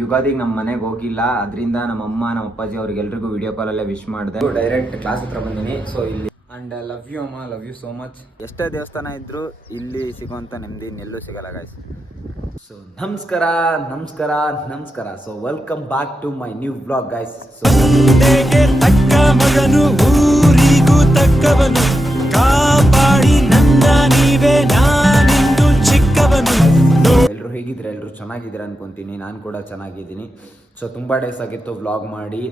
ಯುಗಾದಿಗೆ ನಮ್ಮ ಮನೆಗೆ ಹೋಗಿಲ್ಲ, ಅದರಿಂದ ನಮ್ಮ ಅಮ್ಮ ನಮ್ಮ ಅಪ್ಪಾಜಿ ಅವ್ರಿಗೆಲ್ರಿಗೂ ವಿಡಿಯೋ ಕಾಲಲ್ಲೇ ವಿಶ್ ಮಾಡಿದೆ. ಡೈರೆಕ್ಟ್ ಕ್ಲಾಸ್ ಹತ್ರ ಬಂದಿನಿ. ಸೊ ಇಲ್ಲಿ ಆ್ಯಂಡ್ ಲವ್ ಯು ಅಮ್ಮ, ಲವ್ ಯು ಸೋ ಮಚ್. ಎಷ್ಟೇ ದೇವಸ್ಥಾನ ಇದ್ದರೂ ಇಲ್ಲಿ ಸಿಗೋಂಥ ನೆಮ್ಮದಿ ಎಲ್ಲೂ ಸಿಗಲ್ಲ ಗಾಯ್ಸ್. ಸೊ ನಮಸ್ಕಾರ ನಮಸ್ಕಾರ ನಮಸ್ಕಾರ. So welcome back to my new vlog guys. So ತಕ್ಕ ಮಗನು ಊರಿಗೂ ತಕ್ಕವನು, ಕಾಪಾಡಿ ನನ್ನ ನೀವೇ ನಾನಿಂದು ಚಿಕ್ಕವನು. ಎಲ್ಲರೂ ಹೇಗಿದ್ರೆ ಎಲ್ಲರೂ ಚೆನ್ನಾಗಿದ್ದೀರಾ ಅನ್ಕೊಂತೀನಿ. ನಾನು ಕೂಡ ಚೆನ್ನಾಗಿದ್ದೀನಿ. ಸೊ ತುಂಬ ಡೇಸ್ ಆಗಿತ್ತು ವ್ಲಾಗ್ ಮಾಡಿ,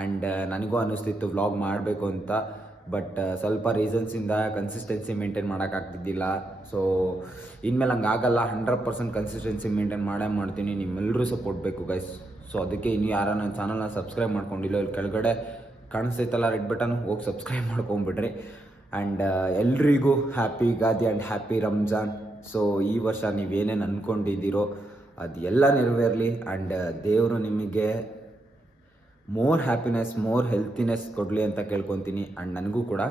ಆ್ಯಂಡ್ ನನಗೂ ಅನ್ನಿಸ್ತಿತ್ತು ವ್ಲಾಗ್ ಮಾಡಬೇಕು ಅಂತ. ಬಟ್ ಸ್ವಲ್ಪ ರೀಸನ್ಸಿಂದ ಕನ್ಸಿಸ್ಟೆನ್ಸಿ ಮೇಂಟೈನ್ ಮಾಡೋಕ್ಕಾಗ್ತಿದ್ದಿಲ್ಲ. ಸೊ ಇನ್ಮೇಲೆ ಹಂಗೆ ಆಗಲ್ಲ, 100% ಕನ್ಸಿಸ್ಟೆನ್ಸಿ ಮೇಂಟೈನ್ ಮಾಡ್ತೀನಿ. ನಿಮ್ಮೆಲ್ಲರೂ ಸಪೋರ್ಟ್ ಬೇಕು ಗೈಸ್. ಸೊ ಅದಕ್ಕೆ ಇನ್ನು ಯಾರು ನನ್ನ ಚಾನಲ್ನ ಸಬ್ಸ್ಕ್ರೈಬ್ ಮಾಡ್ಕೊಂಡಿಲ್ಲ, ಇಲ್ಲಿ ಕೆಳಗಡೆ ಕಾಣಿಸ್ತೈತಲ್ಲ ರೆಡ್ ಬಟನ್, ಹೋಗಿ ಸಬ್ಸ್ಕ್ರೈಬ್ ಮಾಡ್ಕೊಂಬಿಡ್ರಿ. ಆ್ಯಂಡ್ ಎಲ್ರಿಗೂ happy Ugadi and happy Ramzan. So ಈ ವರ್ಷ ನೀವೇನೇನು ಅಂದ್ಕೊಂಡಿದ್ದೀರೋ ಅದು ಎಲ್ಲ ನೆರವೇರಲಿ. ಆ್ಯಂಡ್ ದೇವರು ನಿಮಗೆ ಮೋರ್ ಹ್ಯಾಪಿನೆಸ್, ಮೋರ್ ಹೆಲ್ತಿನೆಸ್ ಕೊಡಲಿ ಅಂತ ಕೇಳ್ಕೊತೀನಿ. ಆ್ಯಂಡ್ ನನಗೂ ಕೂಡ.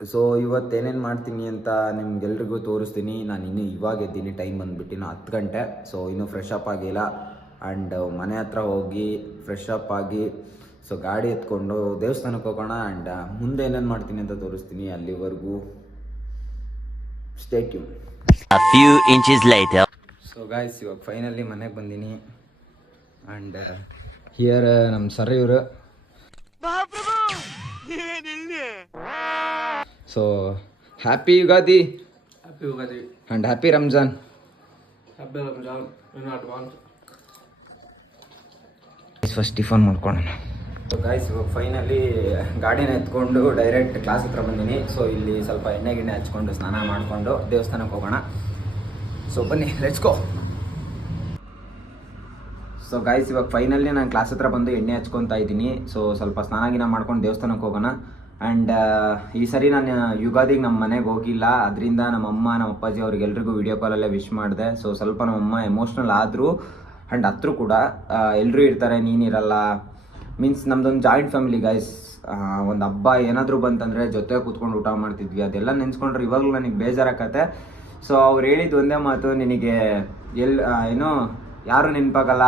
ಸೊ ಇವತ್ತೇನೇನು ಮಾಡ್ತೀನಿ ಅಂತ ನಿಮ್ಗೆಲ್ರಿಗೂ ತೋರಿಸ್ತೀನಿ. ನಾನು ಇನ್ನೂ ಇವಾಗ ಎದ್ದೀನಿ, ಟೈಮ್ ಬಂದುಬಿಟ್ಟು 10 ಗಂಟೆ. ಸೊ ಇನ್ನೂ ಫ್ರೆಶ್ ಅಪ್ ಆಗಿಲ್ಲ. ಆ್ಯಂಡ್ ಮನೆ ಹತ್ರ ಹೋಗಿ ಫ್ರೆಶ್ ಅಪ್ ಆಗಿ ಸೊ ಗಾಡಿ ಎತ್ಕೊಂಡು ದೇವಸ್ಥಾನಕ್ಕೆ ಹೋಗೋಣ. ಆ್ಯಂಡ್ ಮುಂದೆ ಏನೇನು ಮಾಡ್ತೀನಿ ಅಂತ ತೋರಿಸ್ತೀನಿ. ಅಲ್ಲಿವರೆಗೂ ಸ್ಟೇ ಟ್ಯೂನ್. ಸೊ ಗಾಯ್ಸ್, ಇವಾಗ ಫೈನಲಿ ಮನೆಗೆ ಬಂದೀನಿ. ಆ್ಯಂಡ್ ಹಿಯರ್ ನಮ್ಮ ಸರ್ ಇವರು. So happy Ugadi and happy Ramzan. First tiffin ಮಾಡ್ಕೊಳ್ಳೋಣ. ಸೊ ಗಾಯ್ಸ್, ಇವಾಗ ಫೈನಲಿ ಗಾಡಿನ ಎತ್ಕೊಂಡು ಡೈರೆಕ್ಟ್ ಕ್ಲಾಸ್ ಹತ್ರ ಬಂದೀನಿ. ಸೊ ಇಲ್ಲಿ ಸ್ವಲ್ಪ ಎಣ್ಣೆ ಗಿಣ್ಣೆ ಹಚ್ಕೊಂಡು ಸ್ನಾನ ಮಾಡಿಕೊಂಡು ದೇವಸ್ಥಾನಕ್ಕೆ ಹೋಗೋಣ. ಸೊ ಬನ್ನಿ, ಲೆಟ್ಸ್ ಗೋ. ಸೊ ಗಾಯ್ಸ್, ಇವಾಗ ಫೈನಲಿ ನಾನು ಕ್ಲಾಸ್ ಹತ್ರ ಬಂದು ಎಣ್ಣೆ ಹಚ್ಕೊತಾ ಇದ್ದೀನಿ. ಸೊ ಸ್ವಲ್ಪ ಸ್ನಾನ ಮಾಡ್ಕೊಂಡು ದೇವಸ್ಥಾನಕ್ಕೆ ಹೋಗೋಣ. ಆ್ಯಂಡ್ ಈ ಸರಿ ನಾನು ಯುಗಾದಿಗೆ ನಮ್ಮ ಮನೆಗೆ ಹೋಗಿಲ್ಲ, ಅದರಿಂದ ನಮ್ಮ ಅಮ್ಮ ನಮ್ಮ ಅಪ್ಪಾಜಿ ಅವ್ರಿಗೆಲ್ರಿಗೂ ವಿಡಿಯೋ ಕಾಲಲ್ಲೇ ವಿಶ್ ಮಾಡಿದೆ. ಸೊ ಸ್ವಲ್ಪ ನಮ್ಮಮ್ಮ ಎಮೋಷ್ನಲ್ ಆದರು. ಆ್ಯಂಡ್ ಹತ್ರೂ ಕೂಡ ಎಲ್ಲರೂ ಇರ್ತಾರೆ, ನೀನಿರಲ್ಲ. ಮೀನ್ಸ್ ನಮ್ದೊಂದು ಜಾಯಿಂಟ್ ಫ್ಯಾಮಿಲಿ ಗೈಸ್. ಒಂದು ಹಬ್ಬ ಏನಾದರೂ ಬಂತಂದರೆ ಜೊತೆ ಕೂತ್ಕೊಂಡು ಊಟ ಮಾಡ್ತಿದ್ವಿ. ಅದೆಲ್ಲ ನೆನೆಸ್ಕೊಂಡ್ರೆ ಇವಾಗಲೂ ನನಗೆ ಬೇಜಾರಾಗತ್ತೆ. ಸೊ ಅವ್ರು ಹೇಳಿದ್ದು ಒಂದೇ ಮಾತು, ನಿನಗೆ ಏನೋ ಯಾರೂ ನೆನಪಾಗಲ್ಲ,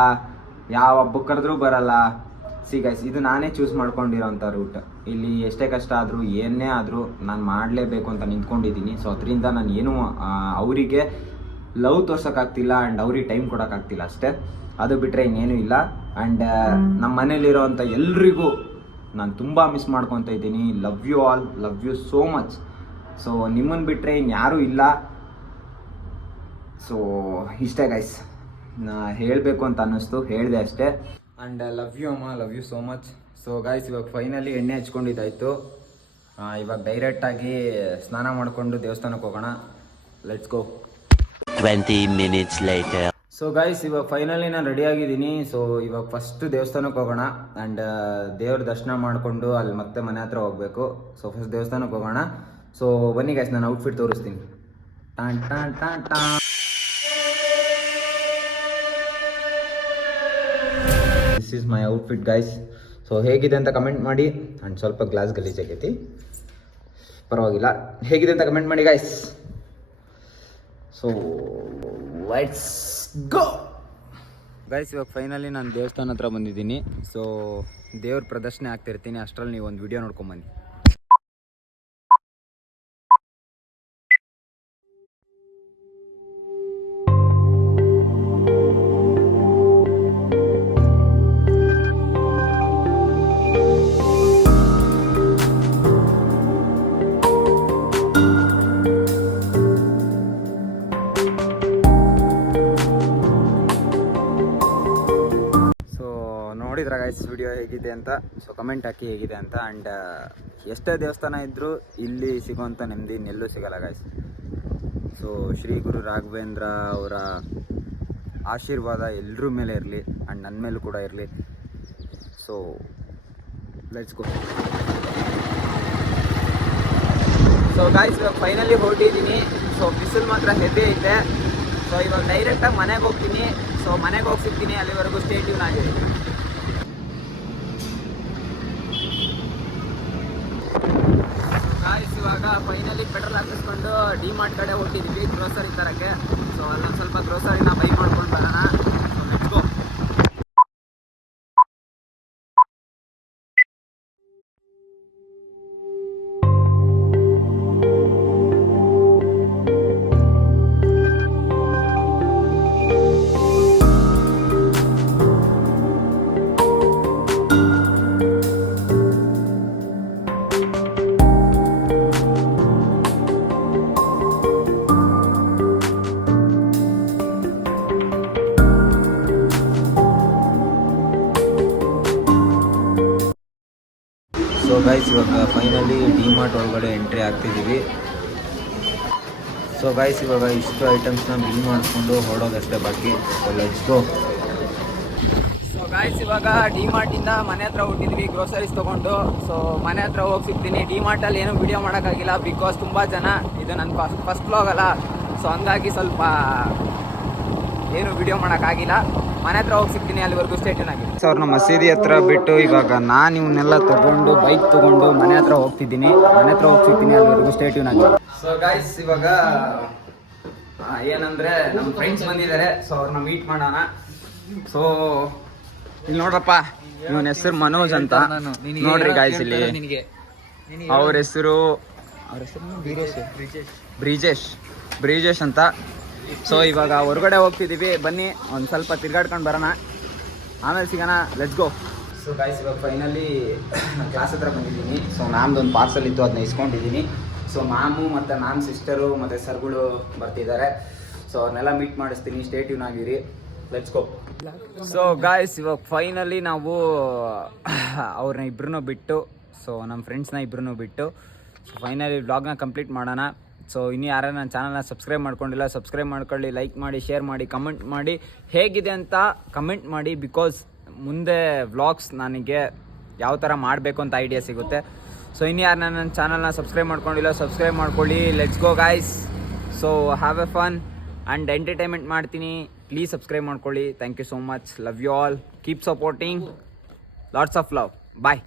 ಯಾವ ಹಬ್ಬಕ್ಕೆ ಕರೆದ್ರೂ ಬರಲ್ಲ. ಸಿ ಗೈಸ್, ಇದು ನಾನೇ ಚೂಸ್ ಮಾಡ್ಕೊಂಡಿರೋಂಥ ರೂಟ್. ಇಲ್ಲಿ ಎಷ್ಟೇ ಕಷ್ಟ ಆದರೂ ಏನೇ ಆದರೂ ನಾನು ಮಾಡಲೇಬೇಕು ಅಂತ ನಿಂತ್ಕೊಂಡಿದ್ದೀನಿ. ಸೊ ಅದರಿಂದ ನಾನು ಏನೂ ಅವರಿಗೆ ಲವ್ ತೋರ್ಸೋಕ್ಕಾಗ್ತಿಲ್ಲ ಆ್ಯಂಡ್ ಅವ್ರಿಗೆ ಟೈಮ್ ಕೊಡೋಕ್ಕಾಗ್ತಿಲ್ಲ ಅಷ್ಟೇ. ಅದು ಬಿಟ್ಟರೆ ಇನ್ನೇನು ಇಲ್ಲ. ಆ್ಯಂಡ್ ನಮ್ಮ ಮನೇಲಿರೋವಂಥ ಎಲ್ರಿಗೂ ನಾನು ತುಂಬ ಮಿಸ್ ಮಾಡ್ಕೊತಾ ಇದ್ದೀನಿ. Love you all, love you so much. So ನಿಮ್ಮನ್ನು ಬಿಟ್ಟರೆ ಇನ್ಯಾರೂ ಇಲ್ಲ. ಸೊ ಇಷ್ಟೇ ಗೈಸ್, ನಾ ಹೇಳಬೇಕು ಅಂತ ಅನ್ನಿಸ್ತು, ಹೇಳಿದೆ ಅಷ್ಟೇ. ಆ್ಯಂಡ್ ಲವ್ ಯು ಅಮ್ಮ, love you so much. So guys, ಇವಾಗ ಫೈನಲಿ ಎಣ್ಣೆ ಹಚ್ಕೊಂಡಿದ್ದಾಯಿತು. ಇವಾಗ ಡೈರೆಕ್ಟಾಗಿ ಸ್ನಾನ ಮಾಡಿಕೊಂಡು ದೇವಸ್ಥಾನಕ್ಕೆ ಹೋಗೋಣ. Let's go. 20 minutes later. So guys, ಇವಾಗ ಫೈನಲಿ ನಾನು ರೆಡಿಯಾಗಿದ್ದೀನಿ. ಸೊ ಇವಾಗ ಫಸ್ಟ್ ದೇವಸ್ಥಾನಕ್ಕೆ ಹೋಗೋಣ. ಆ್ಯಂಡ್ ದೇವ್ರ ದರ್ಶನ ಮಾಡಿಕೊಂಡು ಅಲ್ಲಿ ಮತ್ತೆ ಮನೆ ಹತ್ರ ಹೋಗಬೇಕು. ಸೊ ಫಸ್ಟ್ ದೇವಸ್ಥಾನಕ್ಕೆ ಹೋಗೋಣ. ಸೊ ಬನ್ನಿ ಗಾಯ್ಸ್, ನಾನು ಔಟ್ಫಿಟ್ ತೋರಿಸ್ತೀನಿ. ಟಾನ್ ಟಾನ್ ಟಾನ್ ಟಾನ್. This is my outfit guys. So ಹೇಗಿದೆ ಅಂತ ಕಮೆಂಟ್ ಮಾಡಿ. ಆ್ಯಂಡ್ ಸ್ವಲ್ಪ ಗ್ಲಾಸ್ ಗಲೀಜಾಗೈತಿ, ಪರವಾಗಿಲ್ಲ. ಹೇಗಿದೆ ಅಂತ ಕಮೆಂಟ್ ಮಾಡಿ guys. So let's go guys. ಇವಾಗ ಫೈನಲಿ ನಾನು ದೇವಸ್ಥಾನ ಹತ್ರ ಬಂದಿದ್ದೀನಿ. ಸೊ ದೇವ್ರ ಪ್ರದರ್ಶನ ಆಗ್ತಿರ್ತೀನಿ, ಅಷ್ಟರಲ್ಲಿ ನೀವು ಒಂದು ವಿಡಿಯೋ ನೋಡ್ಕೊಂಬನ್ನಿ. ನೋಡಿದ್ರ ಗೈಸ್ ವಿಡಿಯೋ ಹೇಗಿದೆ ಅಂತ. ಸೊ ಕಮೆಂಟ್ ಹಾಕಿ ಹೇಗಿದೆ ಅಂತ. ಆ್ಯಂಡ್ ಎಷ್ಟೇ ದೇವಸ್ಥಾನ ಇದ್ದರೂ ಇಲ್ಲಿ ಸಿಗೋಂಥ ನೆಮ್ಮದಿ ಎಲ್ಲೂ ಸಿಗಲ್ಲ ಗೈಸ್. ಸೊ ಶ್ರೀ ಗುರು ರಾಘವೇಂದ್ರ ಅವರ ಆಶೀರ್ವಾದ ಎಲ್ಲರ ಮೇಲೆ ಇರಲಿ, ಆ್ಯಂಡ್ ನನ್ನ ಮೇಲೂ ಕೂಡ ಇರಲಿ. So let's go. So guys, ಇವಾಗ ಫೈನಲಿ ಹೊರಟಿದ್ದೀನಿ. ಸೊ ಬಿಸಿಲು ಮಾತ್ರ ಹೆವಿ ಐತೆ. ಸೊ ಇವಾಗ ಡೈರೆಕ್ಟಾಗಿ ಮನೆಗೆ ಹೋಗ್ತೀನಿ. ಸೊ ಮನೆಗೆ ಹೋಗಿ ಸಿಗ್ತೀನಿ, ಅಲ್ಲಿವರೆಗೂ ಸ್ಟೇ ಟ್ಯೂನ್ ಆಗಿದ್ದೀನಿ. ಗಾಯ್ಸ್, ಇವಾಗ ಫೈನಲಿ ಪೆಟ್ರೋಲ್ ಹಾಕಿಸ್ಕೊಂಡು ಡಿ ಮಾರ್ಟ್ ಕಡೆ ಹೊಟ್ಟಿದ್ವಿ ಗ್ರೋಸರಿ ತರಕ್ಕೆ. ಸೊ ಅಲ್ಲೊಂದು ಸ್ವಲ್ಪ ಗ್ರೋಸರಿನ ಬೈ ಮಾಡ್ಕೊಂಡು ಬರೋಣ. ಸೊ ಗೈಸ್ ಇವಾಗ ಫೈನಲಿ ಡಿಮಾರ್ಟ್ ಒಳಗಡೆ ಎಂಟ್ರಿ ಆಗ್ತಿದ್ದೀವಿ. ಸೊ ಗೈಸ್ ಇವಾಗ ಇಷ್ಟು ಐಟಮ್ಸ್ನ ಬಿಲ್ ಮಾಡಿಸ್ಕೊಂಡು ಹೊರಡೋದಷ್ಟೇ ಬಾಕಿ. So let's go. So guys ಇವಾಗ ಡಿಮಾರ್ಟಿಂದ ಮನೆ ಹತ್ರ ಹೊಟ್ಟಿದ್ವಿ ಗ್ರೋಸರೀಸ್ ತೊಗೊಂಡು. ಸೊ ಮನೆ ಹತ್ರ ಹೋಗಿ ಸಿಗ್ತೀನಿ. ಡಿಮಾರ್ಟಲ್ಲಿ ಏನೂ ವಿಡಿಯೋ ಮಾಡೋಕ್ಕಾಗಿಲ್ಲ ಬಿಕಾಸ್ ತುಂಬ ಜನ, ಇದು ನನ್ನ ಫಸ್ಟ್ ವ್ಲಾಗ್ ಅಲ್ಲ. ಸೊ ಹಂಗಾಗಿ ಸ್ವಲ್ಪ ಏನು ವಿಡಿಯೋ ಮಾಡೋಕ್ಕಾಗಿಲ್ಲ. ಮನೆ ಹತ್ರ ಹೋಗಿ ಸಿಗ್ತೀನಿ, ಅಲ್ಲಿವರೆಗೂ ಸ್ಟೇಷನ್ ಆಗಿದೆ. ಸೊ ಅವ್ರನ್ನ ಮಸೀದಿ ಹತ್ರ ಬಿಟ್ಟು ಇವಾಗ ನಾನು ಇವನ್ನೆಲ್ಲ ತೊಗೊಂಡು ಬೈಕ್ ತೊಗೊಂಡು ಮನೆ ಹತ್ರ ಹೋಗ್ತಿದ್ದೀನಿ. ಅಲ್ಲಿವರೆಗೂ ಸ್ಟೇಟ್ಯೂನ್ ಆಗಿದೆ. ಸೊ ಗೈಸ್ ಇವಾಗ ಏನಂದರೆ ನಮ್ಮ ಫ್ರೆಂಡ್ಸ್ ಬಂದಿದ್ದಾರೆ. ಸೊ ಅವ್ರನ್ನ ಮೀಟ್ ಮಾಡೋಣ. ಸೊ ಇಲ್ಲಿ ನೋಡ್ರಪ್ಪ, ಇವನ ಹೆಸರು ಮನೋಜ್ ಅಂತ ನೋಡ್ರಿ ಗಾಯ್ಸ್. ಇಲ್ಲಿ ಅವ್ರ ಹೆಸರು ಬ್ರಿಜೇಶ್ ಅಂತ. ಸೊ ಇವಾಗ ಹೊರಗಡೆ ಹೋಗ್ತಿದ್ದೀವಿ, ಬನ್ನಿ ಒಂದು ಸ್ವಲ್ಪ ತಿರ್ಗಾಡ್ಕೊಂಡು ಬರೋಣ, ಆಮೇಲೆ ಸಿಗೋಣ. Let's go. ಸೊ ಗಾಯ್ಸ್ ಇವಾಗ ಫೈನಲಿ ಕ್ಲಾಸ್ ಹತ್ರ ಬಂದಿದ್ದೀನಿ. ಸೊ ಮ್ಯಾಮ್ದೊಂದು ಪಾರ್ಸಲ್ ಇತ್ತು, ಅದನ್ನ ಇಸ್ಕೊಂಡಿದ್ದೀನಿ. ಸೊ ಮ್ಯಾಮು ಮತ್ತು ಮ್ಯಾಮ್ ಸಿಸ್ಟರು ಮತ್ತು ಸರ್ಗಳು ಬರ್ತಿದ್ದಾರೆ. ಸೊ ಅವ್ರನ್ನೆಲ್ಲ ಮೀಟ್ ಮಾಡಿಸ್ತೀನಿ. ಸ್ಟೇ ಟ್ಯೂನ್ ಆಗಿರಿ. Let's go. ಸೊ ಗಾಯ್ಸ್ ಇವಾಗ ಫೈನಲಿ ನಾವು ಅವ್ರನ್ನ ಇಬ್ಬರನ್ನೂ ಬಿಟ್ಟು, ಸೊ ನಮ್ಮ ಫ್ರೆಂಡ್ಸ್ನ ಇಬ್ಬರನ್ನೂ ಬಿಟ್ಟು ಸೊ ಫೈನಲಿ ವ್ಲಾಗ್ನ ಕಂಪ್ಲೀಟ್ ಮಾಡೋಣ. ಸೊ ಇನ್ನು ಯಾರು ನನ್ನ ಚಾನಲ್ನ ಸಬ್ಸ್ಕ್ರೈಬ್ ಮಾಡ್ಕೊಂಡಿಲ್ಲ, ಸಬ್ಸ್ಕ್ರೈಬ್ ಮಾಡ್ಕೊಳ್ಳಿ, ಲೈಕ್ ಮಾಡಿ, ಶೇರ್ ಮಾಡಿ, ಕಮೆಂಟ್ ಮಾಡಿ, ಹೇಗಿದೆ ಅಂತ ಕಮೆಂಟ್ ಮಾಡಿ. ಬಿಕಾಸ್ ಮುಂದೆ ವ್ಲಾಗ್ಸ್ ನನಗೆ ಯಾವ ಥರ ಮಾಡಬೇಕು ಅಂತ ಐಡಿಯಾ ಸಿಗುತ್ತೆ. ಸೊ ಇನ್ನು ಯಾರು ನನ್ನ ಚಾನಲ್ನ ಸಬ್ಸ್ಕ್ರೈಬ್ ಮಾಡ್ಕೊಂಡಿಲ್ಲ, ಸಬ್ಸ್ಕ್ರೈಬ್ ಮಾಡ್ಕೊಳ್ಳಿ. Let's go guys. So have a fun and entertainment ಮಾಡ್ತೀನಿ. ಪ್ಲೀಸ್ ಸಬ್ಸ್ಕ್ರೈಬ್ ಮಾಡ್ಕೊಳ್ಳಿ. Thank you so much. Love you all. Keep supporting. Lots of love. Bye.